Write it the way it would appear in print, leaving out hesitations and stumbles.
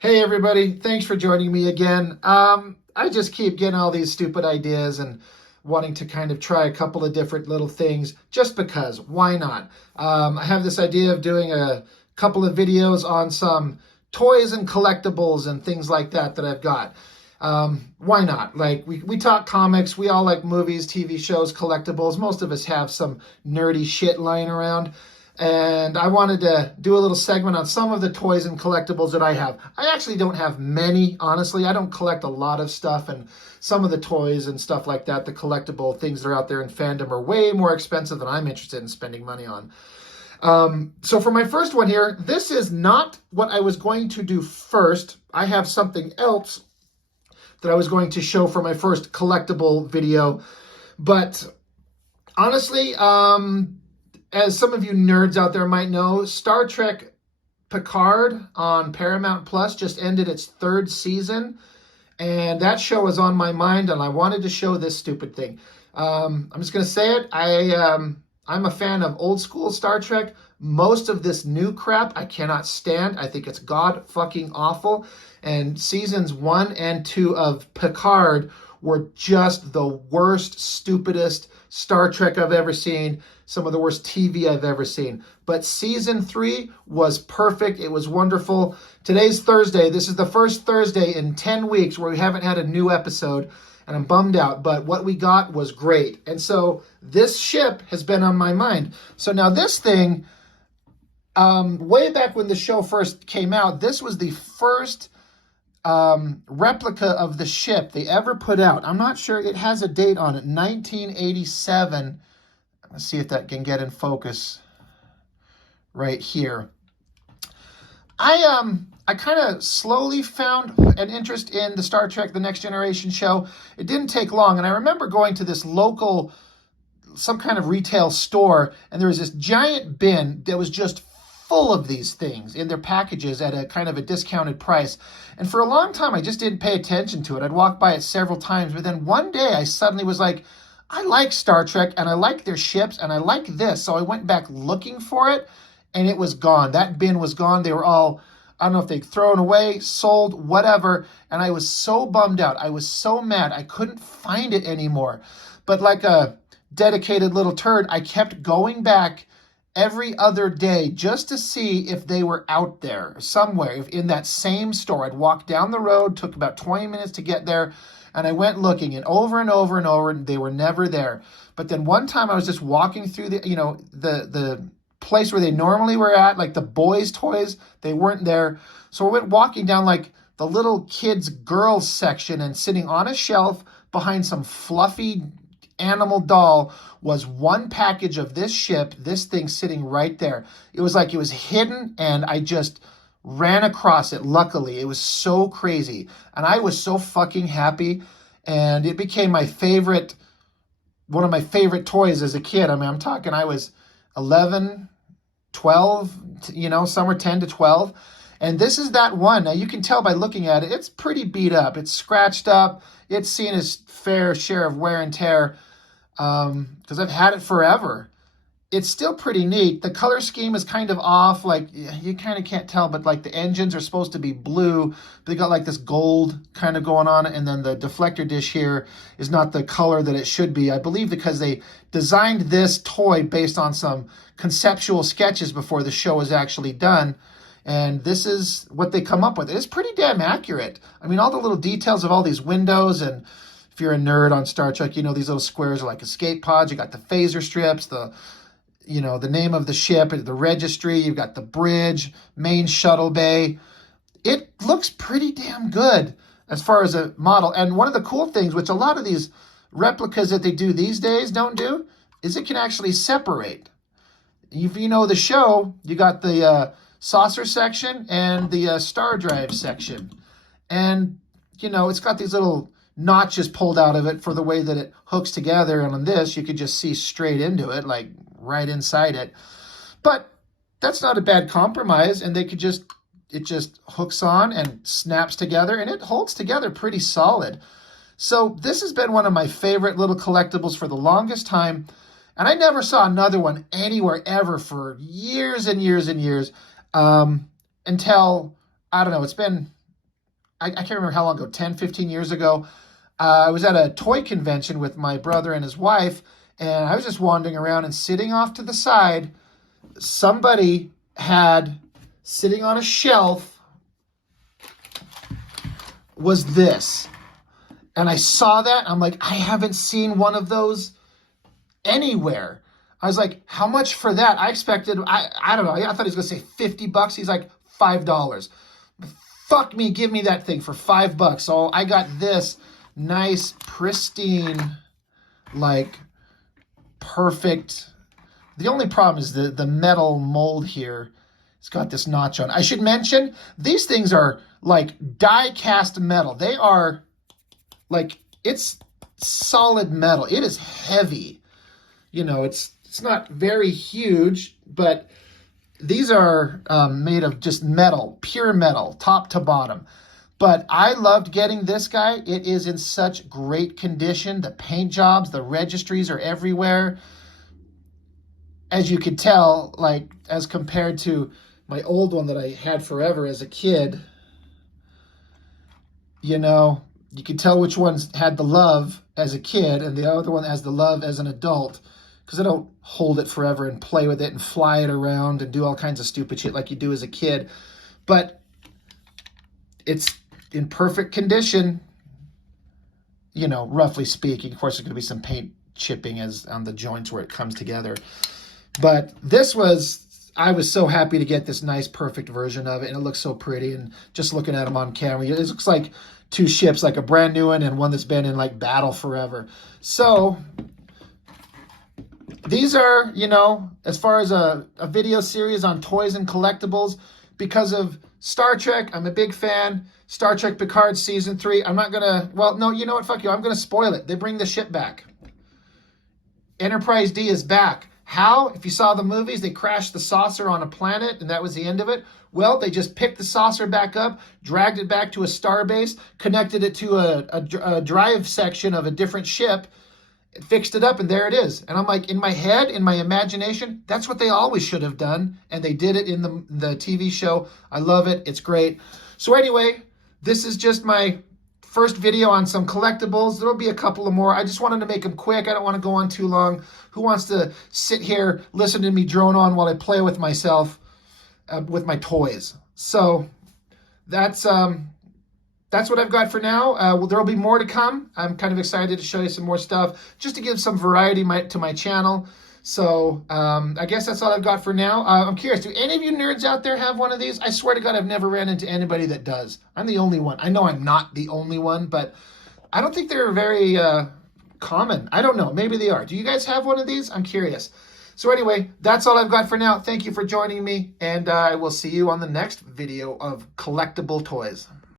Hey everybody, thanks for joining me again. I just keep getting all these stupid ideas and wanting to kind of try a couple of different little things just because. Why not? I have this idea of doing a couple of videos on some toys and collectibles and things like that I've got. Why not? Like we talk comics, we all like movies, TV shows, collectibles. Most of us have some nerdy shit lying around. And I wanted to do a little segment on some of the toys and collectibles that I have. I actually don't have many, honestly. I don't collect a lot of stuff, and some of the toys and stuff like that, the collectible things that are out there in fandom are way more expensive than I'm interested in spending money on. So for my first one here, this is not what I was going to do first. I have something else that I was going to show for my first collectible video. But honestly, as some of you nerds out there might know, Star Trek Picard on Paramount Plus just ended its third season, and that show is on my mind, and I wanted to show this stupid thing. I'm just going to say it. I'm a fan of old school Star Trek. Most of this new crap I cannot stand. I think it's god fucking awful. And seasons 1 and 2 of Picard were just the worst, stupidest Star Trek I've ever seen. Some of the worst TV I've ever seen. But season 3 was perfect. It was wonderful. Today's Thursday. This is the first Thursday in 10 weeks where we haven't had a new episode. And I'm bummed out. But what we got was great. And so this ship has been on my mind. So now this thing, way back when the show first came out, this was the first replica of the ship they ever put out. I'm not sure. It has a date on it, 1987. Let's see if that can get in focus right here. I kind of slowly found an interest in the Star Trek The Next Generation show. It didn't take long, and I remember going to this local, some kind of retail store, and there was this giant bin that was just full of these things in their packages at a kind of a discounted price. And for a long time, I just didn't pay attention to it. I'd walk by it several times, but then one day I suddenly was like, I like Star Trek, and I like their ships, and I like this. So I went back looking for it, and it was gone. That bin was gone. They were all, I don't know if they'd thrown away, sold, whatever. And I was so bummed out. I was so mad. I couldn't find it anymore. But like a dedicated little turd, I kept going back every other day just to see if they were out there somewhere, if in that same store. I'd walk down the road, took about 20 minutes to get there, and I went looking, and over and over and over, and they were never there. But then one time I was just walking through the place where they normally were at, like the boys' toys, they weren't there. So I went walking down like the little kids' girls section, and sitting on a shelf behind some fluffy animal doll was one package of this ship, this thing sitting right there. It was like it was hidden, and I just ran across it. Luckily, it was so crazy, and I was so fucking happy, and it became my favorite, one of my favorite toys as a kid. I mean, I'm talking, I was 11, 12, somewhere 10 to 12. And this is that one. Now, you can tell by looking at it, it's pretty beat up. It's scratched up. It's seen its fair share of wear and tear, because I've had it forever. It's still pretty neat. The color scheme is kind of off. Like, you kind of can't tell, but like the engines are supposed to be blue, but they got like this gold kind of going on. And then the deflector dish here is not the color that it should be. I believe because they designed this toy based on some conceptual sketches before the show was actually done. And this is what they come up with. It's pretty damn accurate. I mean, all the little details of all these windows, and if you're a nerd on Star Trek, you know these little squares are like escape pods. You got the phaser strips, the name of the ship, the registry. You've got the bridge, main shuttle bay. It looks pretty damn good as far as a model. And one of the cool things, which a lot of these replicas that they do these days don't do, is it can actually separate. If you know the show, you got the saucer section and the star drive section. And, it's got these little notches pulled out of it for the way that it hooks together. And on this, you could just see straight into it, like right inside it. But that's not a bad compromise. And it just hooks on and snaps together, and it holds together pretty solid. So this has been one of my favorite little collectibles for the longest time. And I never saw another one anywhere ever for years and years and years, until, I don't know, it's been I can't remember how long ago, 10, 15 years ago. I was at a toy convention with my brother and his wife, and I was just wandering around, and sitting off to the side, somebody had, sitting on a shelf, was this. And I saw that, and I'm like, I haven't seen one of those anywhere. I was like, how much for that? I expected, I don't know, I thought he was going to say $50. He's like, $5. Fuck me, give me that thing for $5. So I got this nice, pristine, like, perfect. The only problem is the metal mold here. It's got this notch on. I should mention, these things are like die cast metal. They are like, it's solid metal. It is heavy. You know, it's not very huge, but these are made of just metal, pure metal, top to bottom. But I loved getting this guy. It is in such great condition. The paint jobs, the registries are everywhere. As you could tell, like, as compared to my old one that I had forever as a kid, you know, you could tell which ones had the love as a kid and the other one has the love as an adult, because I don't hold it forever and play with it and fly it around and do all kinds of stupid shit like you do as a kid. But it's in perfect condition, you know, roughly speaking. Of course, there's going to be some paint chipping as on the joints where it comes together. But this was, I was so happy to get this nice, perfect version of it. And it looks so pretty. And just looking at them on camera, it looks like two ships, like a brand new one and one that's been in like battle forever. So these are, you know, as far as a video series on toys and collectibles, because of Star Trek, I'm a big fan. Star Trek Picard Season 3, I'm not going to, well, no, you know what, fuck you, I'm going to spoil it. They bring the ship back. Enterprise D is back. How? If you saw the movies, they crashed the saucer on a planet, and that was the end of it. Well, they just picked the saucer back up, dragged it back to a starbase, connected it to a drive section of a different ship, fixed it up, and there it is. And I'm like, in my head, in my imagination, that's what they always should have done, and they did it in the TV show. I love it. It's great. So anyway, this is just my first video on some collectibles. There'll be a couple of more. I just wanted to make them quick. I don't want to go on too long. Who wants to sit here, listen to me drone on while I play with myself, with my toys? So that's what I've got for now. Well, there'll be more to come. I'm kind of excited to show you some more stuff, just to give some variety to my channel. So I guess that's all I've got for now. I'm curious, do any of you nerds out there have one of these? I swear to God, I've never ran into anybody that does. I'm the only one. I know I'm not the only one, but I don't think they're very common. I don't know. Maybe they are. Do you guys have one of these? I'm curious. So anyway, that's all I've got for now. Thank you for joining me, and I will see you on the next video of collectible toys.